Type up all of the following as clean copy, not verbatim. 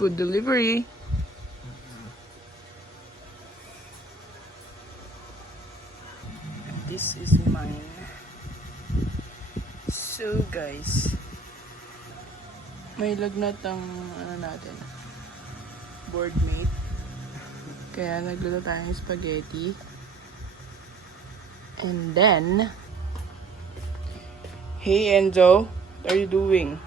Food delivery. This is mine. So guys, may lagnat ang natin, board mate. Kaya nagluto tayo ng spaghetti. And then, hey Enzo, what are you doing?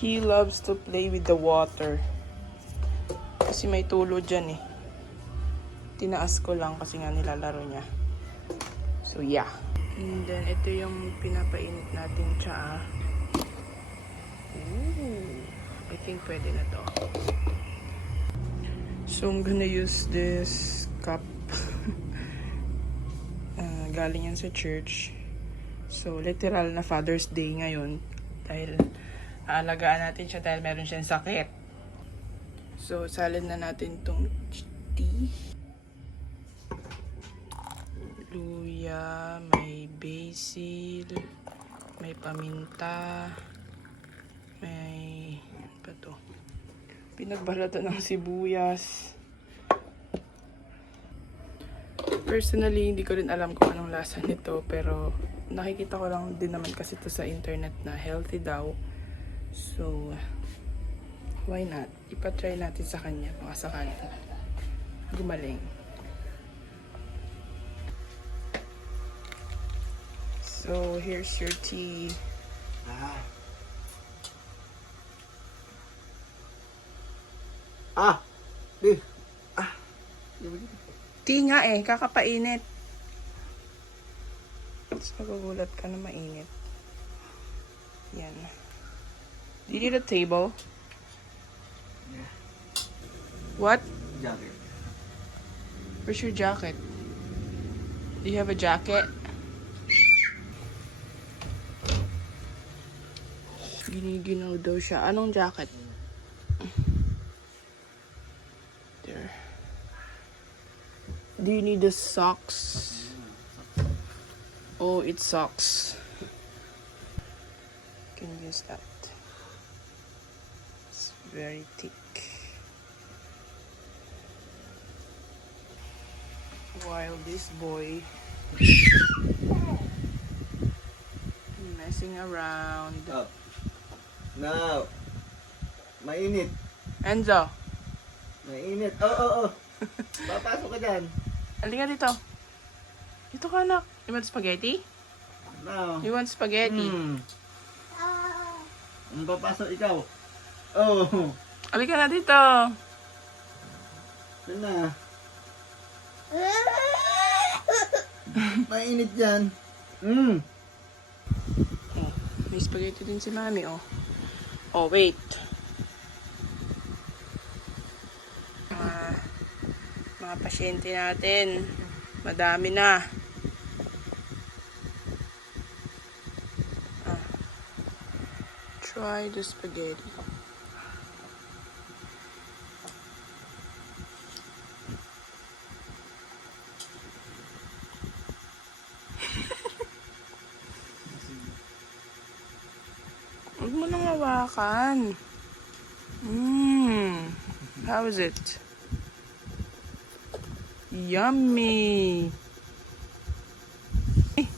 He loves to play with the water. Kasi may tulo dyan eh. Tinaas ko lang kasi nga nilalaro niya. So yeah. And then ito yung pinapainit nating tsaa. Ooh, I think pwede na to. So I'm gonna use this cup. Galing yan sa church. So literal na Father's Day ngayon. Dahil aalagaan natin siya dahil meron siyang sakit. So salin na natin tong tea. Luya, may basil, may paminta, may ano to? Pinagbalatan ng sibuyas. Personally, hindi ko rin alam kung anong lasa nito, pero nakikita ko lang din naman kasi ito sa internet na healthy daw. So, why not? Ipa-try natin sa kanya, baka sakali gumaling. So, here's your tea. Tea nga eh, kakapainit. Tapos magugulat ka na mainit. Yan. Do you need a table? Yeah. What? Jacket. Where's your jacket? Do you have a jacket? Giniginaw daw siya. Anong jacket? There. Do you need the socks? Oh, it sucks. Can use that. It's very thick. While this boy messing around. Up. Now. Mainit. Enzo, Mainit. Oh. Papasok ka dyan. halika dito. Dito ka, anak. You want spaghetti? Now. You want spaghetti? Papasok ikaw. Oh. Halika na dito. Saan na? Mainit dyan. Oh, may spaghetti din si mami, oh. Oh, wait. Mga pasyente natin. Madami na. Try the spaghetti. Huwag mo nang hawakan. How is it? Yummy!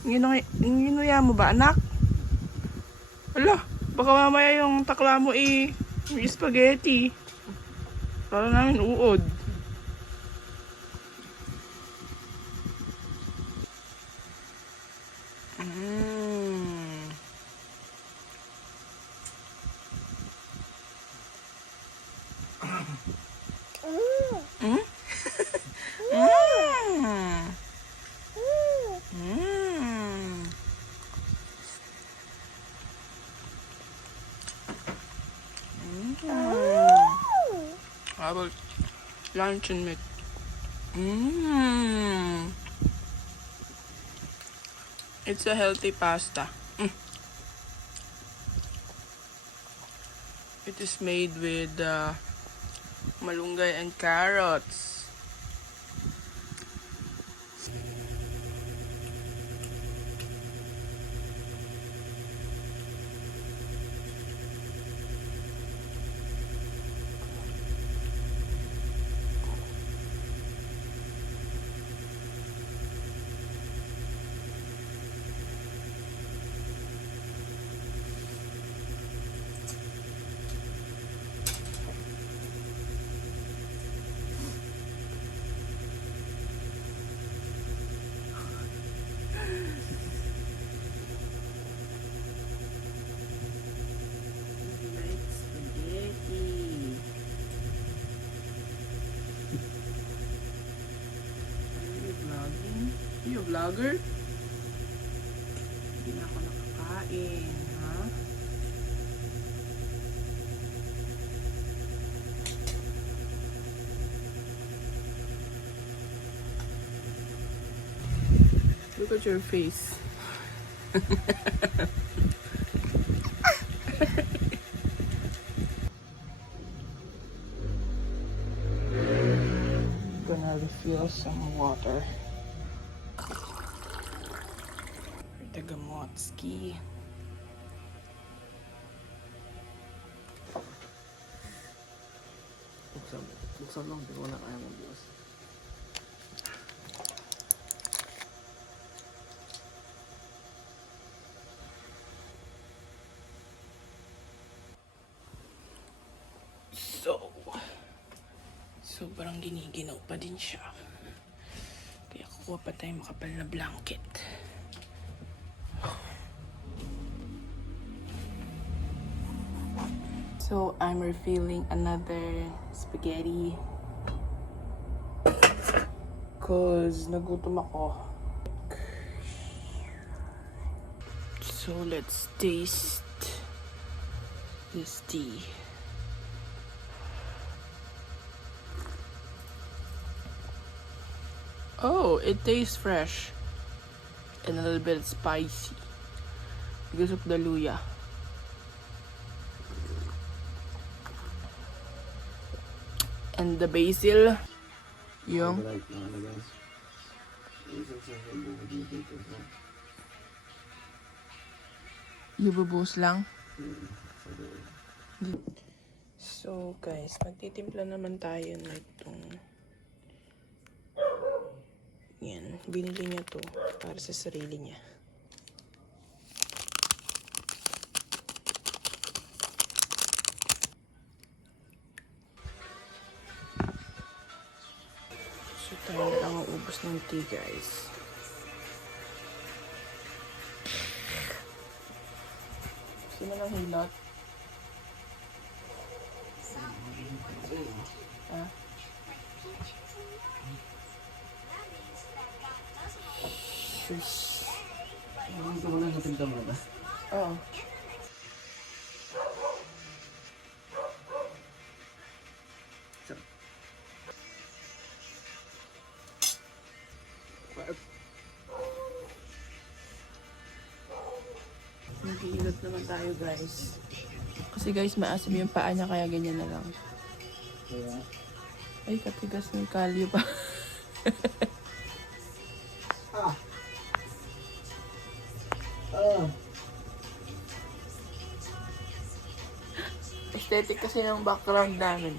Ginuya mo ba, anak? Ala, baka mamaya yung takla mo may spaghetti. Para namin uod. How about luncheon meat? It's a healthy pasta. It is made with malunggay and carrots. vlogger? Hindi na ako nakakain, ha? Look at your face. Gonna refill some water. Tagamotski. Buksan lang, di ko na kaya mong Diyos. So, sobrang giniginaw pa din siya. Kaya kukuha pa tayo makapal na blanket. So, I'm refilling another spaghetti. Cause nagutom ako. So, let's taste this tea. Oh, it tastes fresh and a little bit spicy because of the luya. And the basil, yung Right na guys. ibubuhos lang. So guys, magtitimpla naman tayo na itong yan, binili niya to para sa sarili niya. So tayo na lang ang ubos ng tea guys. Sino nang hilot? Ah? Shush. Ito mo na natinta mo ba? Oo. Nag-iilot naman tayo guys. Kasi guys, maasim yung paa niya kaya ganyan na lang. Kaya, Ay, katigas ng kalyo pa. Aesthetic kasi ng background namin.